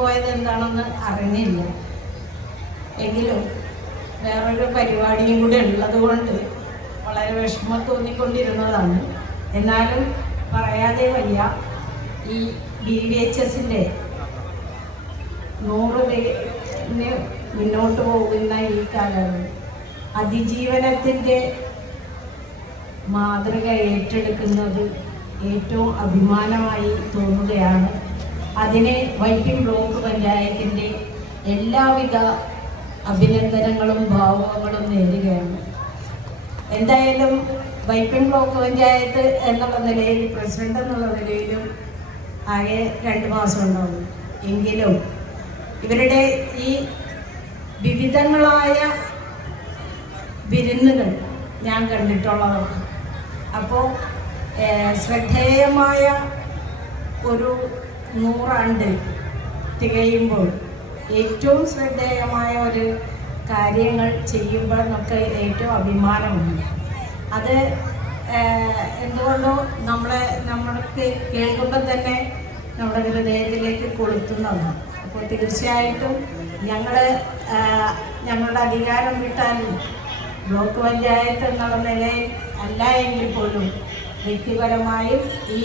പോയത് എന്താണെന്ന് അറിഞ്ഞില്ല. എങ്കിലും വേറൊരു പരിപാടിയും കൂടെ ഉള്ളത് കൊണ്ട് വളരെ വിഷമം തോന്നിക്കൊണ്ടിരുന്നതാണ്. എന്നാലും പറയാതെ വയ്യ. ഈ BVHSൻ്റെ 100 മുന്നോട്ട് പോകുന്ന ഈ കാലം അതിജീവനത്തിൻ്റെ മാതൃക ഏറ്റെടുക്കുന്നത് ഏറ്റവും അഭിമാനമായി തോന്നുകയാണ്. അതിനെ വൈപ്പിൻ ബ്ലോക്ക് പഞ്ചായത്തിൻ്റെ എല്ലാവിധ അഭിനന്ദനങ്ങളും ഭാവുകങ്ങളും നേരുകയാണ്. എന്തായാലും വൈപ്പിൻ ബ്ലോക്ക് പഞ്ചായത്ത് എന്നുള്ള നിലയിൽ, പ്രസിഡന്റ് എന്നുള്ള നിലയിലും ആകെ 2 മാസം ഉണ്ടാവും. എങ്കിലും ഇവരുടെ ഈ വിവിധങ്ങളായ വിരുന്നുകൾ ഞാൻ കണ്ടിട്ടുള്ളതാണ്. അപ്പോൾ ശ്രദ്ധേയമായ ഒരു 100 ആണ്ട് തികയുമ്പോൾ ഏറ്റവും ശ്രദ്ധേയമായ ഒരു കാര്യങ്ങൾ ചെയ്യുമ്പോൾ നമുക്ക് ഏറ്റവും അഭിമാനമുണ്ട്. അത് എന്തുകൊണ്ടോ നമ്മൾക്ക് കേൾക്കുമ്പോൾ തന്നെ നമ്മുടെ ഹൃദയത്തിലേക്ക് കൊളുത്തുന്നതാണ്. അപ്പോൾ തീർച്ചയായിട്ടും ഞങ്ങളുടെ അധികാരം വിട്ടാലും ബ്ലോക്ക് പഞ്ചായത്ത് എന്നുള്ള നിലയിൽ അല്ല എങ്കിൽ പോലും വ്യക്തിപരമായും ഈ